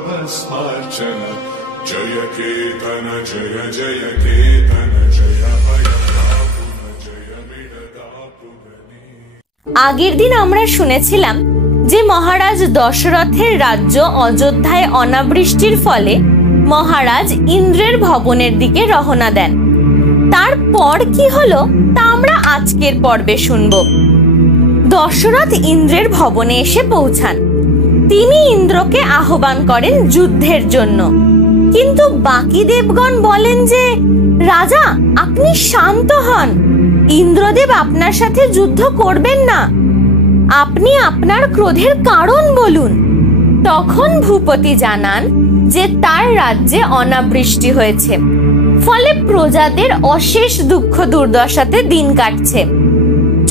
भस्मार्चन जय केतन जय जय केतन जय भयदापुन जय बिडदापुगने। আগের দিন আমরা শুনেছিলাম যে মহারাজ দশরথের রাজ্য অযোধ্যায় অনাবৃষ্টির ফলে মহারাজ ইন্দ্রের ভবনের দিকে রওনা দেন। তারপর কি হলো তা আমরা আজকের পর্বে শুনব। দশরথ ইন্দ্রের ভবনে এসে পৌঁছান। তিনি ইন্দ্রকে আহ্বান করেন যুদ্ধের জন্য, কিন্তু বাকি দেবগণ বলেন যে রাজা আপনি শান্ত হন, ইন্দ্রদেব আপনার সাথে যুদ্ধ করবেন না, আপনি আপনার ক্রোধের কারণ বলুন। তখন ভূপতি জানান যে তার রাজ্যে অনাবৃষ্টি হয়েছে, ফলে প্রজাদের অশেষ দুঃখ দুর্দশাতে দিন কাটছে।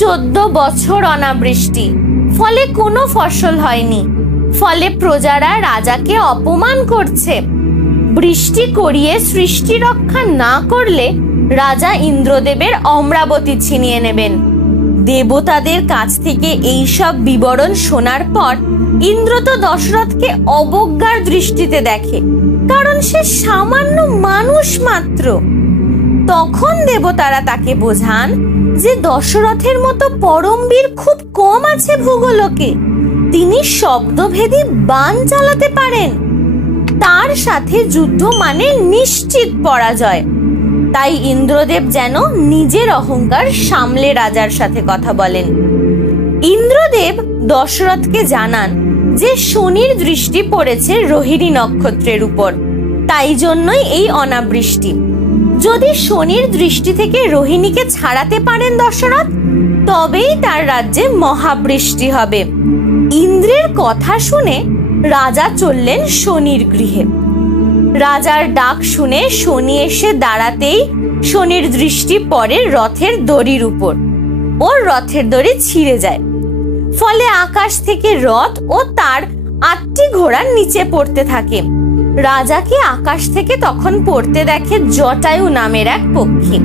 14 বছর অনাবৃষ্টি, ফলে কোনো ফসল হয়নি, ফলে প্রজারা রাজাকে অপমান করছে। বৃষ্টি করিয়ে সৃষ্টি রক্ষা না করলে রাজা ইন্দ্রদেবের অমরাবতী ছিনিয়ে নেবেন। দেবতাদের কাছ থেকে এই সব বিবরণ শোনার পর ইন্দ্র তো দশরথকে অবজ্ঞার দৃষ্টিতে দেখে, কারণ সে সামান্য মানুষ মাত্র। তখন দেবতারা তাকে বোঝান যে দশরথের মতো পরমবীর খুব কম আছে ভূগোলকে, তিনি শব্দভেদী বাণ চালাতে পারেন, তার সাথে যুদ্ধ মানে নিশ্চিত পরাজয়। তাই ইন্দ্রদেব যেন নিজের অহংকার সামলে রাজার সাথে কথা বলেন। ইন্দ্রদেব দশরথকে জানান যে শনির দৃষ্টি পড়েছে রোহিণী নক্ষত্রের উপর, তাই জন্যই এই অনাবৃষ্টি। যদি শনির দৃষ্টি থেকে রোহিণীকে ছাড়াতে পারেন দশরথ, তবেই তার রাজ্যে মহাবৃষ্টি হবে। ইন্দ্রের কথা শুনে রাজা চললেন শনির গৃহে। রাজার ডাক শুনে শনি এসে দাঁড়াতেই শনির দৃষ্টি পড়ে রথের দড়ির উপর, ওর রথের দড়ি ছিঁড়ে যায়। ফলে আকাশ থেকে রথ ও তার 8টি ঘোড়া নিচে পড়তে থাকে। রাজাকে আকাশ থেকে তখন পড়তে দেখে জটায়ু নামের এক পক্ষী।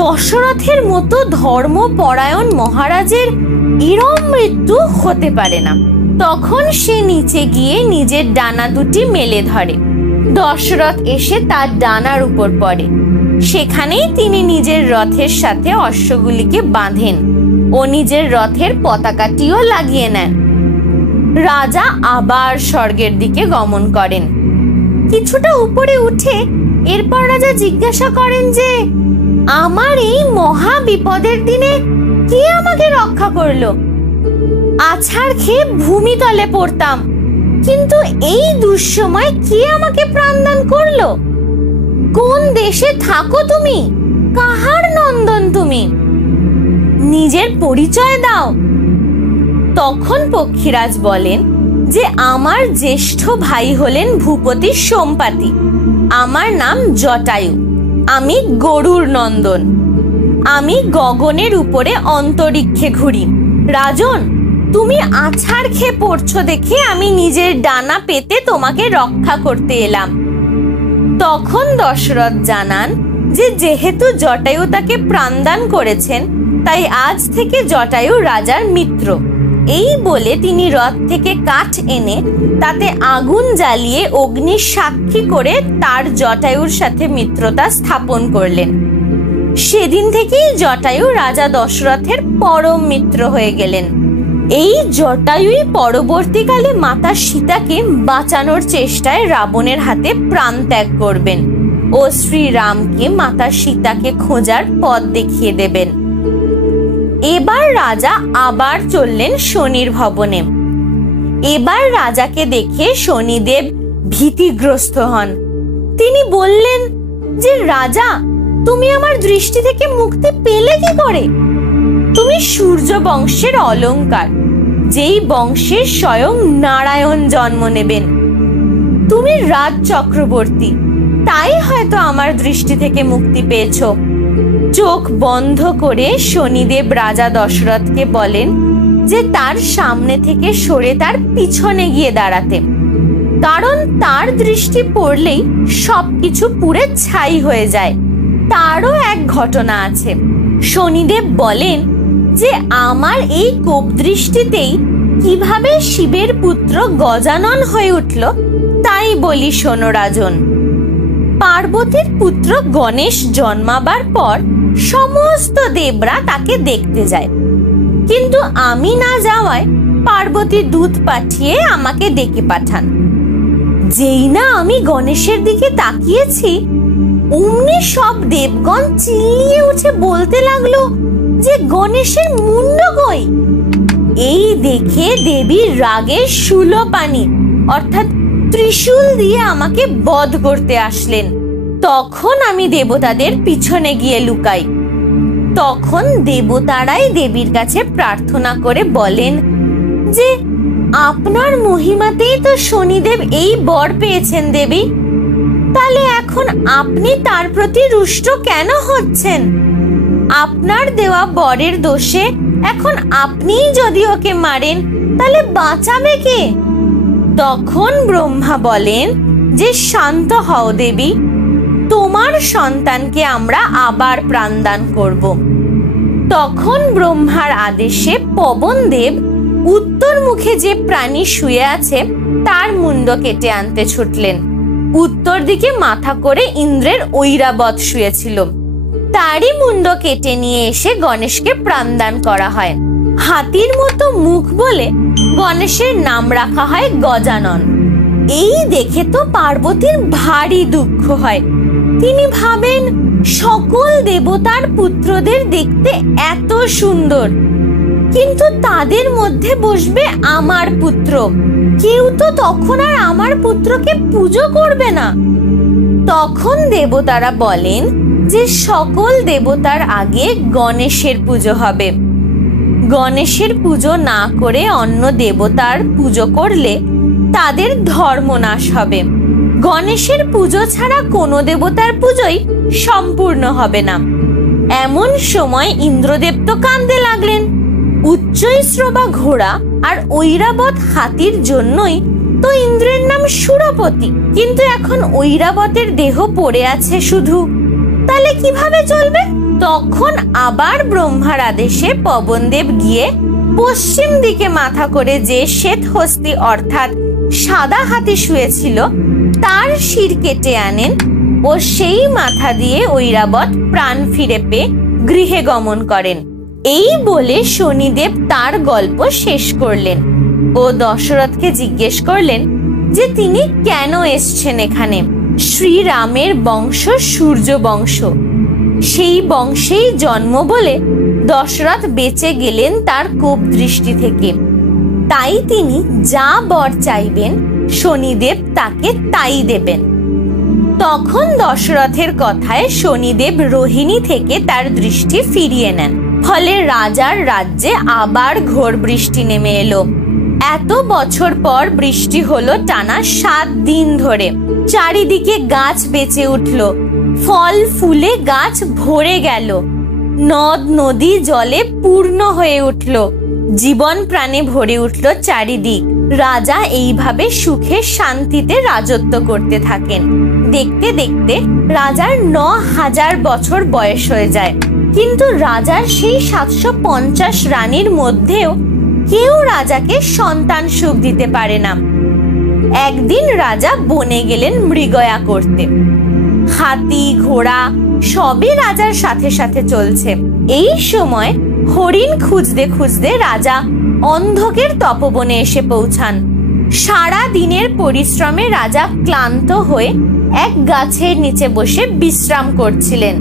দশরথের মতো ধর্মপরায়ণ মহারাজের এরম মৃত্যু হতে পারে না। তখন সে নিচে গিয়ে নিজের ডানা দুটি মেলে ধরে। দশরথ এসে তার ডানার উপর পড়ে। সেখানেই তিনি নিজের রথের সাথে অশ্বগুলিকে বাঁধেন ও নিজের রথের পতাকাটিও লাগিয়ে নেন। রাজা আবার স্বর্গের দিকে গমন করেন। কিছুটা উপরে উঠে এরপর রাজা জিজ্ঞাসা করেন যে আমার এই মহা বিপদের দিনে কে আমাকে রক্ষা করলো? আছাড় খেয়ে ভূমিতলে পড়তাম, কিন্তু এই দুঃসময় কে আমাকে প্রাণদান করলো? কোন দেশে থাকো তুমি? কাহার নন্দন তুমি? নিজের পরিচয় দাও। তখন পক্ষীরাজ বলেন যে আমার জ্যেষ্ঠ ভাই হলেন ভূপতি সোমপাতি, আমার নাম জটায়ু, আমি গরুর নন্দন, আমি গগনের উপরে অন্তরিক্ষে ঘুরি। রাজন, তুমি আছাড় খেয়ে পড়ছো দেখে আমি নিজের ডানা পেতে তোমাকে রক্ষা করতে এলাম। তখন দশরথ জানান যে যেহেতু জটায়ু তাকে প্রাণদান করেছেন, তাই আজ থেকে জটায়ু রাজার মিত্র। এই বলে তিনি রথ থেকে কাঠ এনে তাতে আগুন জ্বালিয়ে অগ্নির সাক্ষী করে তার জটায়ুর সাথে মিত্রতা স্থাপন করলেন। সেদিন থেকেই জটায়ু রাজা দশরথের পরম মিত্র হয়ে গেলেন। এই জটায়ুই পরবর্তীকালে মাতা সীতাকে বাঁচানোর চেষ্টায় রাবণের হাতে প্রাণ ত্যাগ করবেন ও শ্রীরামকে মাতা সীতাকে খোঁজার পথ দেখিয়ে দেবেন। এবার রাজা আবার চললেন শনির ভবনে। এবার রাজাকে দেখে শনিদেব ভীতিগ্রস্ত হন। তিনি বললেন যে রাজা, তুমি আমার দৃষ্টি থেকে মুক্তি পেলে কি করে? তুমি সূর্য বংশের অলংকার, যেই বংশে স্বয়ং নারায়ণ জন্ম নেবেন। তুমি রাজ চক্রবর্তী, তাই হয়তো আমার দৃষ্টি থেকে মুক্তি পেয়েছো। চোখ বন্ধ করে শনিদেব রাজা দশরথকে বলেন যে তার সামনে থেকে সরে তার পিছনে গিয়ে দাঁড়াতে, কারণ তার দৃষ্টি পড়লেই সবকিছু পুড়ে ছাই হয়ে যায়। তারও এক ঘটনা আছে। শনিদেব বলেন যে আমার এই কোপ দৃষ্টিতেই কিভাবে শিবের পুত্র গজানন হয়ে উঠল তাই বলি শোনো রাজন। পার্বতীর পুত্র গণেশ জন্মাবার পর সমস্ত দেবরা তাকে দেখতে যায়, কিন্তু আমি না যাওয়ায় পার্বতী দূত পাঠিয়ে আমাকে ডেকে পাঠান। যেই না আমি গণেশের দিকে তাকিয়েছি, অমনি সব দেবগণ চিল্লিয়ে উঠে বলতে লাগলো যে গণেশের মুন্ড কই। এই দেখে দেবীর রাগের শূলপাণি অর্থাৎ ত্রিশূল দিয়ে আমাকে বধ করতে আসলেন। তখন আমি দেবতাদের পিছনে গিয়ে লুকাই। তখন দেবতারাই দেবীর কাছে প্রার্থনা করে বলেন যে আপনার মহিমাতেই তো শনিদেব এই বর পেয়েছেন দেবী, তাহলে এখন আপনি তার প্রতি রুষ্ট কেন হচ্ছেন? আপনার দেওয়া বরের দোষে এখন আপনিই যদি ওকে মারেন তাহলে বাঁচাবে কে? তখন ব্রহ্মা বলেন যে শান্ত হও দেবী, তোমার সন্তানকে আমরা আবার প্রাণদান করব। তখন ব্রহ্মার আদেশে পবনদেব উত্তর মুখে যে প্রাণী শুয়ে আছে তার মুন্ড কেটে আনতে ছুটলেন। উত্তর দিকে মাথা করে ইন্দ্রের ঐরাবত শুয়েছিল, তারই মুন্ড কেটে নিয়ে এসে গণেশকে প্রাণদান করা হয়। হাতির মতো মুখ বলে গণেশের নাম রাখা হয় গজানন। এই দেখে তো পার্বতীর ভারী দুঃখ হয়। তিনি ভাবেন সকল দেবতার পুত্রদের দেখতে এত সুন্দর, কিন্তু তাদের মধ্যে বসবে আমার পুত্র, কেউ তো তখন আর আমার পুত্রকে পুজো করবে না। তখন দেবতারা বলেন যে সকল দেবতার আগে গণেশের পুজো হবে। গণেশের পুজো না করে অন্য দেবতার পুজো করলে তাদের ধর্মনাশ হবে। গণেশের পুজো ছাড়া কোনো দেবতার পুজোই সম্পূর্ণ হবে না। এমন সময় ইন্দ্রদেব তো কাঁদতে লাগলেন। উচ্চৈশ্রবা ঘোড়া আর ঐরাবত হাতির জন্যই তো ইন্দ্রের নাম সুরপতি, কিন্তু এখন ঐরাবতের দেহ পড়ে আছে শুধু, তাহলে কিভাবে চলবে? তখন আবার ব্রহ্মার আদেশে পবনদেব গিয়ে পশ্চিম দিকে মাথা করে যে শ্বেতহস্তি অর্থাৎ সাদা হাতি শুয়েছিল তার শির কেটে আনেন ও সেই মাথা দিয়ে ঐরাবত প্রাণ ফিরে পেয়ে গৃহে গমন করেন। এই বলে শনিদেব তার গল্প শেষ করলেন ও দশরথকে জিজ্ঞেস করলেন যে তিনি কেন এসছেন এখানে। শ্রীরামের বংশ সূর্য বংশ, সেই বংশেই জন্ম বলে দশরথ বেঁচে গেলেন তার কোপ দৃষ্টি থেকে। তাই তিনি যা বর চাইবেন শনিদেব তাকে তাই দেবেন। তখন দশরথের কথায় শনিদেব রোহিণী থেকে তার দৃষ্টি ফিরিয়ে নেন, ফলে রাজার রাজ্যে আবার ঘোর বৃষ্টি নেমে এলো। এত বছর পর বৃষ্টি হলো টানা 7 দিন ধরে। চারিদিকে গাছ বেঁচে উঠল, ফল ফুলে গাছ ভরে গেল, নদ নদী জলে পূর্ণ হয়ে উঠল, জীবন প্রাণে ভরে উঠল চারিদিক। রাজা এইভাবে সুখে শান্তিতে রাজত্ব করতে থাকেন। দেখতে দেখতে রাজার 9000 বছর বয়স হয়ে যায়, কিন্তু রাজার সেই 750 রানীর মধ্যেও কেউ রাজাকে সন্তান সুখ দিতে পারে না। একদিন রাজা বনে গেলেন মৃগয়া করতে। হাতি ঘোড়া সবই রাজার সাথে সাথে চলছে। এই সময় হরিণ খুঁজতে খুঁজতে রাজা অন্ধকের তপবনে এসে পৌঁছান। সারা দিনের পরিশ্রমে রাজা ক্লান্ত হয়ে এক গাছের নিচে বসে বিশ্রাম করছিলেন।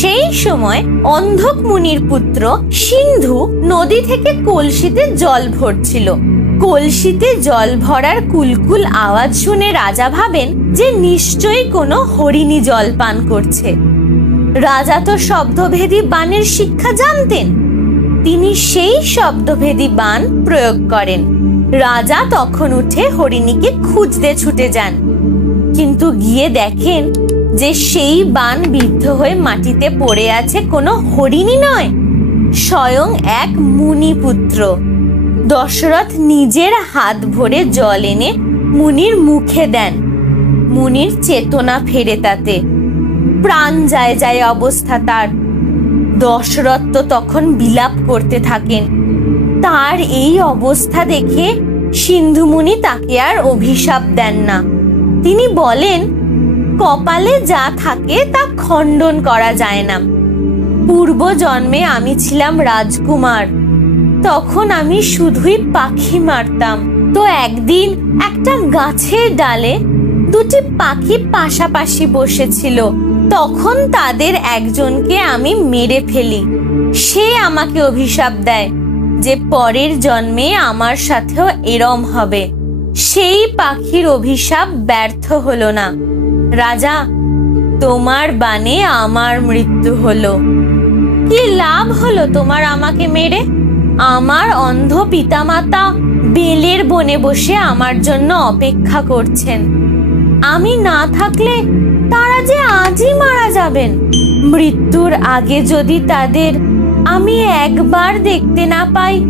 সেই সময় অন্ধক মুনির পুত্র সিন্ধু নদী থেকে কলসিতে জল ভরছিল। কলসিতে জল ভরার কুলকুল আওয়াজ শুনে রাজা ভাবেন যে নিশ্চয়ই কোনো হরিণী জল পান করছে। রাজা তো শব্দভেদী বাণের শিক্ষা জানতেন, তিনি সেই শব্দভেদী বাণ প্রয়োগ করেন। রাজা তখন উঠে হরিণীকে খুঁজতে ছুটে যান, কিন্তু গিয়ে দেখেন যে সেই বাণ বিদ্ধ হয়ে মাটিতে পড়ে আছে কোনো হরিণী নয়, স্বয়ং এক মুনি পুত্র। দশরথ নিজের হাত ভরে জল এনে মুনির মুখে দেন। মুনির চেতনা ফেরে, তাতে প্রাণ যায় যায় অবস্থা তার। দশরথ তো তখন বিলাপ করতে থাকেন, তার এই অবস্থা দেখে সিন্ধুমুনি তাকে আর অভিশাপ দেন না। তিনি বলেন, কপালে যা থাকে তা খণ্ডন করা যায় না। পূর্ব জন্মে আমি ছিলাম রাজকুমার, তখন আমি শুধুই পাখি মারতাম। তো একদিন একটা গাছের ডালে দুটি পাখি পাশাপাশি বসেছিল, তখন তাদের একজনকে আমি মেরে ফেলি। সে আমাকে অভিশাপ দেয় যে পরের জন্মে আমার সাথেও এরম হবে। সেই পাখির অভিশাপ ব্যর্থ হলো না। রাজা, তোমার বাণে আমার মৃত্যু হলো। কি লাভ হলো তোমার আমাকে মেরে? আমার অন্ধ পিতামাতা বেলের বনে বসে আমার জন্য অপেক্ষা করছেন। আমি না থাকলে তারা যে আজই মারা যাবেন। মৃত্যুর আগে যদি তাদের আমি একবার দেখতে না পাই,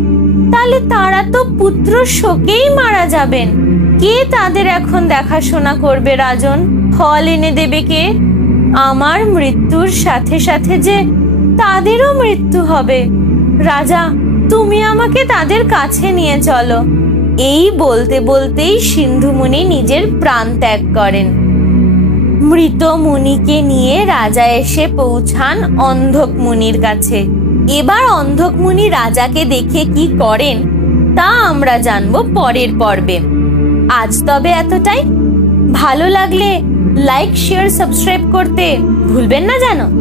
তাহলে তারা তো পুত্র শোকেই মারা যাবেন। কে তাদের এখন দেখাশোনা করবে রাজন? ফল এনে দেবে কে? আমার মৃত্যুর সাথে সাথে যে তাদেরও মৃত্যু হবে। রাজা, তুমি আমাকে তাদের কাছে নিয়ে চলো। এই বলতে বলতেই সিন্ধুমুনি নিজের প্রাণ ত্যাগ করেন। মৃত মুনিকে নিয়ে রাজা এসে পৌঁছান অন্ধক মুনির কাছে। এবার অন্ধক মুনি রাজাকে দেখে কি করেন তা আমরা জানবো পরের পর্বে। আজ তবে এতটাই। ভালো লাগলে লাইক, শেয়ার, সাবস্ক্রাইব করতে ভুলবেন না যেন।